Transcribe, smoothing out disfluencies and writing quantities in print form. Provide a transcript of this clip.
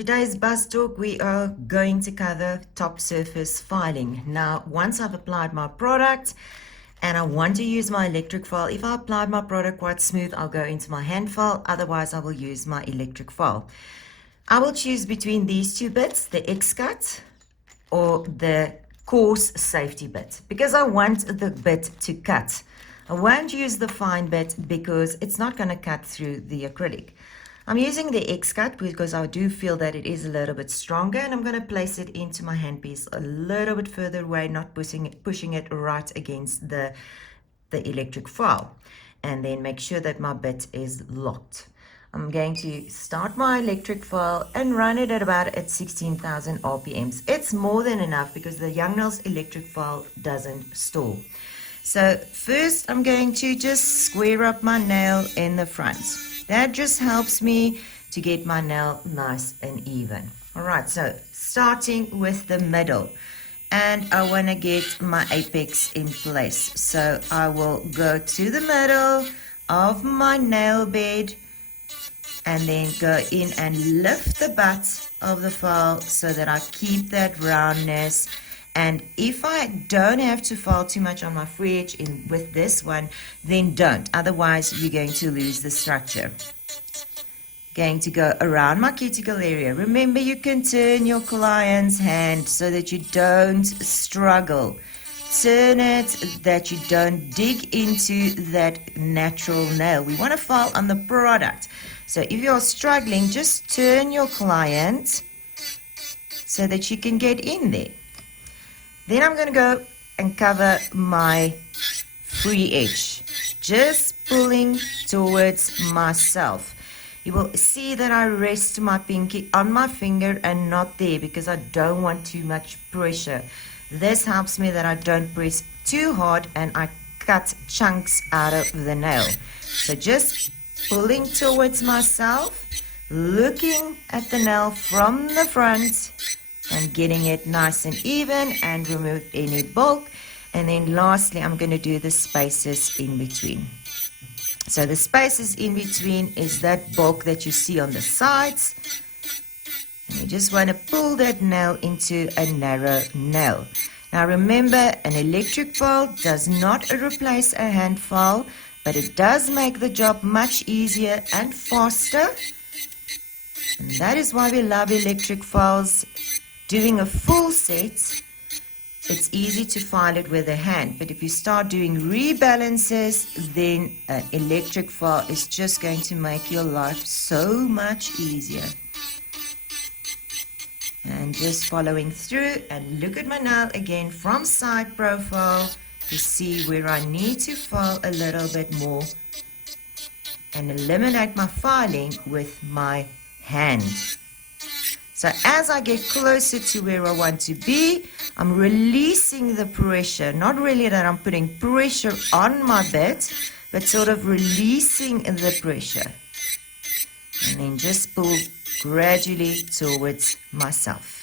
today's bus talk, we are going to cover top surface filing. Now, once I've applied my product and I want to use my electric file, if I applied my product quite smooth, I'll go into my hand file. Otherwise, I will use my electric file. I will choose between these two bits, the X-cut or the coarse safety bit, because I want the bit to cut. I won't use the fine bit because it's not going to cut through the acrylic. I'm using the X-cut because I do feel that it is a little bit stronger, and I'm going to place it into my handpiece a little bit further away, not pushing it right against the electric file, and then make sure that my bit is locked. I'm going to start my electric file and run it at 16,000 RPMs. It's more than enough because the Youngnails electric file doesn't stall. So first I'm going to just square up my nail in the front. That just helps me to get my nail nice and even. All right, so starting with the middle, and I want to get my apex in place. So I will go to the middle of my nail bed and then go in and lift the butt of the file so that I keep that roundness. And if I don't have to file too much on my free edge with this one, then don't. Otherwise, you're going to lose the structure. Going to go around my cuticle area. Remember, you can turn your client's hand so that you don't struggle. Turn it that you don't dig into that natural nail. We want to file on the product. So if you're struggling, just turn your client so that you can get in there. Then I'm going to go and cover my free edge, just pulling towards myself. You will see that I rest my pinky on my finger and not there because I don't want too much pressure. This helps me that I don't press too hard and I cut chunks out of the nail. So just pulling towards myself, looking at the nail from the front and getting it nice and even, and remove any bulk. And then lastly, I'm going to do the spaces in between. So the spaces in between is that bulk that you see on the sides. And you just want to pull that nail into a narrow nail. Now remember, an electric file does not replace a hand file, but it does make the job much easier and faster. And that is why we love electric files. Doing a full set, it's easy to file it with a hand, but if you start doing rebalances, then an electric file is just going to make your life so much easier. And just following through, and look at my nail again from side profile to see where I need to file a little bit more and eliminate my filing with my hand. So as I get closer to where I want to be, I'm releasing the pressure. Not really that I'm putting pressure on my bit, but sort of releasing the pressure. And then just pull gradually towards myself.